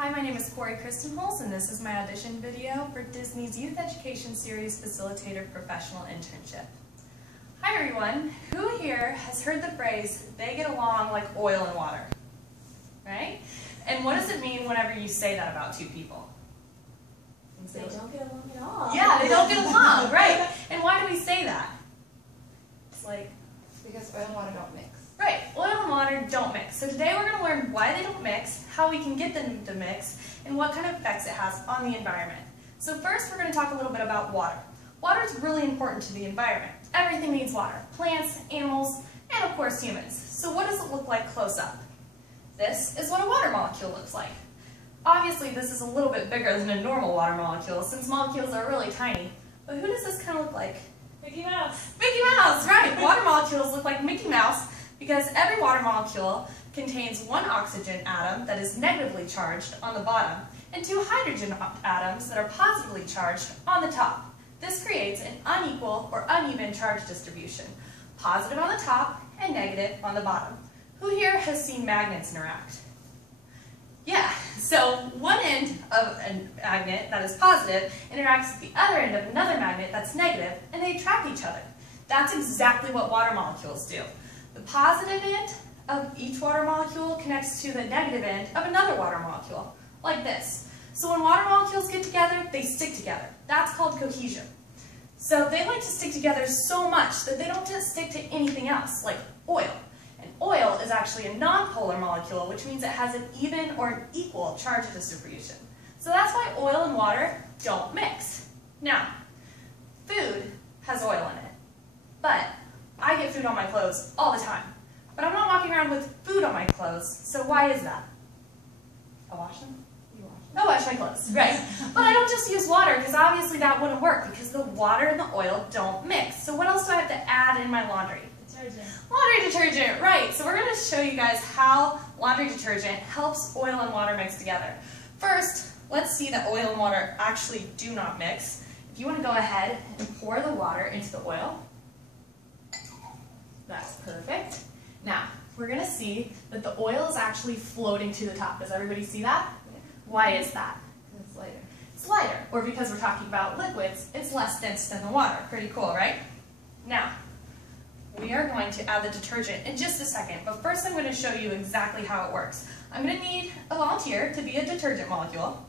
Hi, my name is Corey Kristenholz, and this is my audition video for Disney's Youth Education Series Facilitator Professional Internship. Hi everyone, who here has heard the phrase, they get along like oil and water, right? And what does it mean whenever you say that about two people? They don't get along at all. Yeah, they don't get along, right? And why do we say that? It's like, because oil and water don't mix. right, oil and water don't mix. So today we're going to learn why they don't mix, how we can get them to mix, and what kind of effects it has on the environment. So first we're going to talk a little bit about water. Water is really important to the environment. Everything needs water. Plants, animals, and of course humans. So what does it look like close up? This is what a water molecule looks like. Obviously this is a little bit bigger than a normal water molecule since molecules are really tiny. But who does this kind of look like? Mickey Mouse. Mickey Mouse, right. Water molecules look like Mickey Mouse because every water molecule contains one oxygen atom that is negatively charged on the bottom and two hydrogen atoms that are positively charged on the top. This creates an unequal or uneven charge distribution, positive on the top and negative on the bottom. Who here has seen magnets interact? Yeah, so one end of a magnet that is positive interacts with the other end of another magnet that's negative, and they attract each other. That's exactly what water molecules do. The positive end of each water molecule connects to the negative end of another water molecule, like this. So when water molecules get together, they stick together. That's called cohesion. So they like to stick together so much that they don't just stick to anything else, like oil. And oil is actually a nonpolar molecule, which means it has an even or an equal charge distribution. So that's why oil and water don't mix. Now, food has oil in it, but I get food on my clothes all the time. But I'm not walking around with food on my clothes, so why is that? I wash them? You wash them? I wash my clothes, right. But I don't just use water, because obviously that wouldn't work, because the water and the oil don't mix. So what else do I have to add in my laundry? Detergent. Laundry detergent, right. So we're going to show you guys how laundry detergent helps oil and water mix together. First, let's see that oil and water actually do not mix. If you want to go ahead and pour the water into the oil, that's perfect. Now, we're going to see that the oil is actually floating to the top. Does everybody see that? Why is that? It's lighter. It's lighter, or because we're talking about liquids, it's less dense than the water. Pretty cool, right? Now, we are going to add the detergent in just a second, but first I'm going to show you exactly how it works. I'm going to need a volunteer to be a detergent molecule.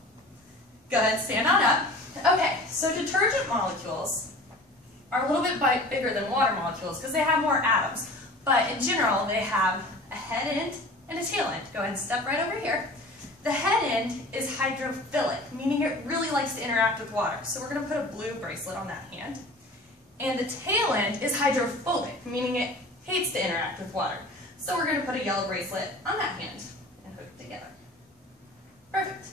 Go ahead, stand on up. Okay, so detergent molecules are a little bit bigger than water molecules because they have more atoms, but in general they have a head end and a tail end. Go ahead and step right over here. The head end is hydrophilic, meaning it really likes to interact with water. So we're going to put a blue bracelet on that hand. And the tail end is hydrophobic, meaning it hates to interact with water. So we're going to put a yellow bracelet on that hand and hook it together. Perfect.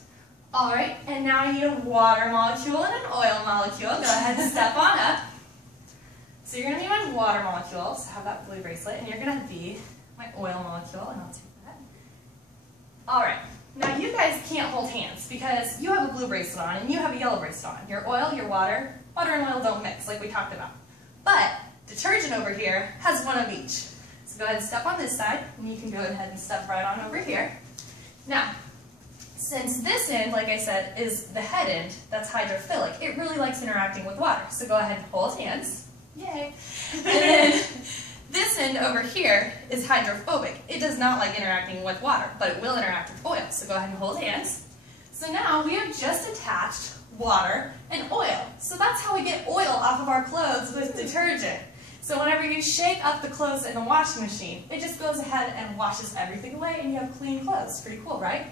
All right, and now I need a water molecule and an oil molecule. Go ahead and step on up. So you're going to be my water molecule, so have that blue bracelet, and you're going to be my oil molecule, and I'll take that. All right, now you guys can't hold hands because you have a blue bracelet on and you have a yellow bracelet on. Your oil, your water and oil don't mix like we talked about. But detergent over here has one of each. So go ahead and step on this side, and you can go ahead and step right on over here. Now, since this end, like I said, is the head end that's hydrophilic, it really likes interacting with water. So go ahead and hold hands. Yay. And then this end over here is hydrophobic. It does not like interacting with water, but it will interact with oil. So go ahead and hold hands. So now we have just attached water and oil. So that's how we get oil off of our clothes with detergent. So whenever you shake up the clothes in the washing machine, it just goes ahead and washes everything away and you have clean clothes. Pretty cool, right?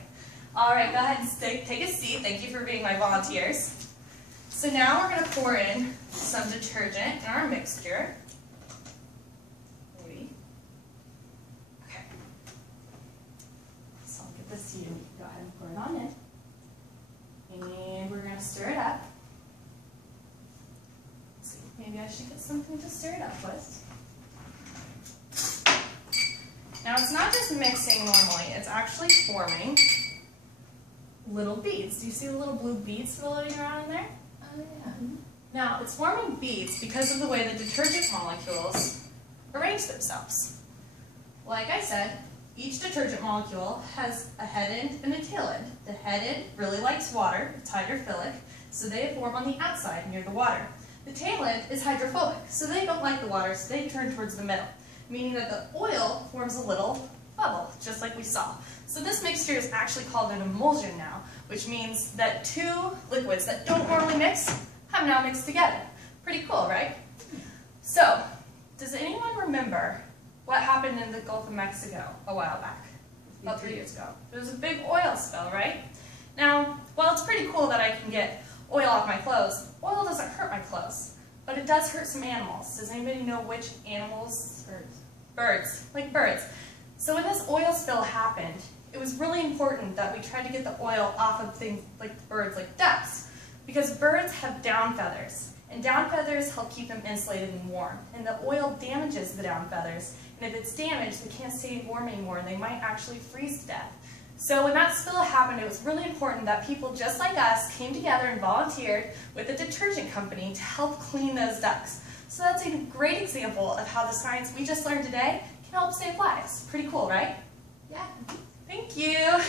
All right, go ahead and take a seat. Thank you for being my volunteers. So now we're going to pour in some detergent in our mixture. Ready? Okay. So I'll get this to you. Go ahead and pour it on in. And we're going to stir it up. Let's see, maybe I should get something to stir it up with. Now it's not just mixing normally, it's actually forming little beads. Do you see the little blue beads floating around in there? Oh yeah. Now it's forming beads because of the way the detergent molecules arrange themselves. Like I said, Each detergent molecule has a head end and a tail end. The head end really likes water, it's hydrophilic, so they form on the outside near the water. The tail end is hydrophobic, so they don't like the water, so they turn towards the middle, meaning that the oil forms a little bubble, just like we saw. So this mixture is actually called an emulsion now, which means that two liquids that don't normally mix have now mixed together. Pretty cool, right? So, does anyone remember what happened in the Gulf of Mexico a while back? About 3 years ago. There was a big oil spill, right? Now, while it's pretty cool that I can get oil off my clothes, oil doesn't hurt my clothes, but it does hurt some animals. Does anybody know which animals? Birds. Birds, like birds. So when this oil spill happened, it was really important that we tried to get the oil off of things like birds, like ducks, because birds have down feathers, and down feathers help keep them insulated and warm, and the oil damages the down feathers, and if it's damaged, they can't stay warm anymore, and they might actually freeze to death. So when that spill happened, it was really important that people just like us came together and volunteered with a detergent company to help clean those ducks. So that's a great example of how the science we just learned today can help save lives. Pretty cool, right? Yeah. Thank you.